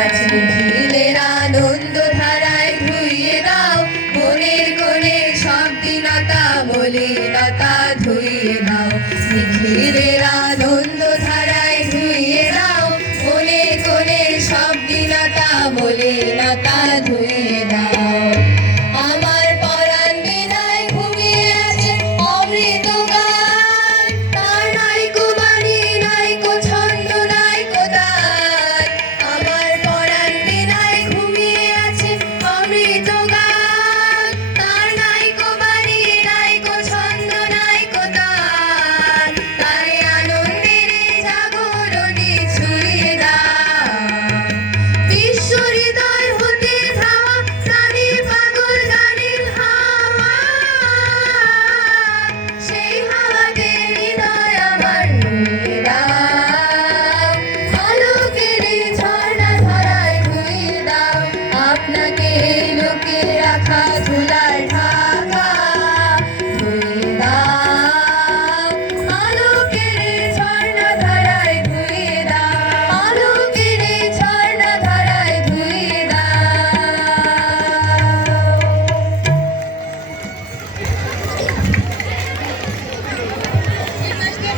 আজ নিখিলের আনন্দ ধারায় ধুইয়ে দাও মনের কোণের সব দীনতা মলিনতা ধুইয়ে দাও। নিখিলের আনন্দ ধারায় ধুইয়ে দাও মনের কোণের সব দীনতা মলিনতা ধুইয়ে দাও। আমার পরাণ বিনায় ঘুমিয়ে আছে অমৃত গান, তার নাইকো বাণী নাইকো ছন্দ নাইকো তার। আমার পরাণ বিনায় ঘুমিয়ে আছে অমৃত গান, তার নাইকো বাণী নাইকো ছন্দ নাইকো তার। তারে আনন্দের জাগরণে ছুঁয়ে দাও বিশ্ব হৃদয়